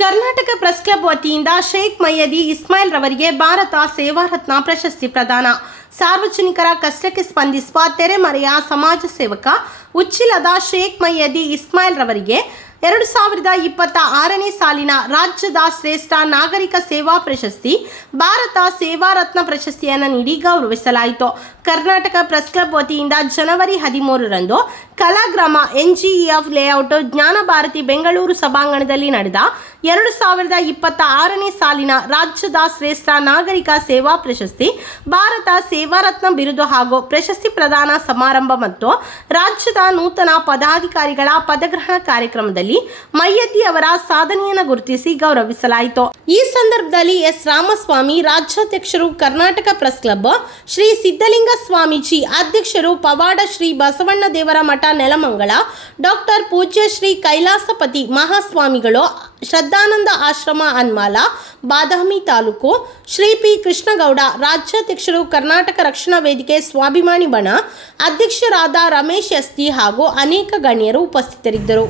Karnataka press club ವತಿಯಿಂದ ಶೇಖ್ ಮೈಯದಿ ಇಸ್ಮಾಯಿಲ್ ರವರಿಗೆ ಭಾರತ ಸೇವಾ ರತ್ನ ಪ್ರಶಸ್ತಿ ಪ್ರದಾನ. ಸಾರ್ವಜನಿಕರ ಕಷ್ಟಕ್ಕೆ ಸ್ಪಂದಿಸುವ ತೆರೆಮರೆಯ ಸಮಾಜ ಸೇವಕ ಉಚ್ಚಿಲದ ಶೇಖ್ ಮೈಯದಿ ಇಸ್ಮಾಯಿಲ್ ರವರಿಗೆ 2026ನೇ ಸಾಲಿನ ರಾಜ್ಯದ ಶ್ರೇಷ್ಠ ನಾಗರಿಕ ಸೇವಾ ಪ್ರಶಸ್ತಿ ಭಾರತ ಸೇವಾ ರತ್ನ ಪ್ರಶಸ್ತಿಯನ್ನು ನೀಡಿ ಗೌರವಿಸಲಾಯಿತು. ಕರ್ನಾಟಕ ಪ್ರೆಸ್ ಕ್ಲಬ್ ವತಿಯಿಂದ ಜನವರಿ 13ರಂದು ಕಲಾಗ್ರಾಮ NGEF ಲೇಔಟ್ ಜ್ಞಾನ ಭಾರತಿ ಬೆಂಗಳೂರು ಸಭಾಂಗಣದಲ್ಲಿ ನಡೆದ 2026ನೇ ಸಾಲಿನ ರಾಜ್ಯದ ಶ್ರೇಷ್ಠ ನಾಗರಿಕ ಸೇವಾ ಪ್ರಶಸ್ತಿ ಭಾರತ ಸೇವಾ ರತ್ನ ಬಿರುದು ಹಾಗೂ ಪ್ರಶಸ್ತಿ ಪ್ರದಾನ ಸಮಾರಂಭ ಮತ್ತು ರಾಜ್ಯದ ನೂತನ ಪದಾಧಿಕಾರಿಗಳ ಪದಗ್ರಹಣ ಕಾರ್ಯಕ್ರಮದಲ್ಲಿ ಮೈಯದಿ ಅವರ ಸಾಧನೆಯನ್ನು ಗುರುತಿಸಿ ಗೌರವಿಸಲಾಯಿತು. ಈ ಸಂದರ್ಭದಲ್ಲಿ ಎಸ್ ರಾಮಸ್ವಾಮಿ ರಾಜ್ಯಾಧ್ಯಕ್ಷರು, ಕರ್ನಾಟಕ ಪ್ರೆಸ್ ಕ್ಲಬ್ ಶ್ರೀ ಸಿದ್ಧಲಿಂಗ ಸ್ವಾಮೀಜಿ ಅಧ್ಯಕ್ಷರು, ಪವಾಡ ಶ್ರೀ ಬಸವಣ್ಣ ದೇವರ ಮಠ ನೆಲಮಂಗಲ, ಡಾಕ್ಟರ್ ಪೂಜ್ಯ ಶ್ರೀ ಕೈಲಾಸಪತಿ ಮಹಾಸ್ವಾಮಿಗಳು, ಶ್ರದ್ಧಾನಂದ ಆಶ್ರಮ ಅನ್ಮಾಲ, ಬಾದಾಮಿ ತಾಲೂಕು, ಶ್ರೀ ಪಿ ಕೃಷ್ಣಗೌಡ ರಾಜ್ಯಾಧ್ಯಕ್ಷರು, ಕರ್ನಾಟಕ ರಕ್ಷಣಾ ವೇದಿಕೆ ಸ್ವಾಭಿಮಾನಿ ಬಣ ಅಧ್ಯಕ್ಷರಾದ ರಮೇಶ್ ಎಸ್ತಿ ಹಾಗೂ ಅನೇಕ ಗಣ್ಯರು ಉಪಸ್ಥಿತರಿದ್ದರು.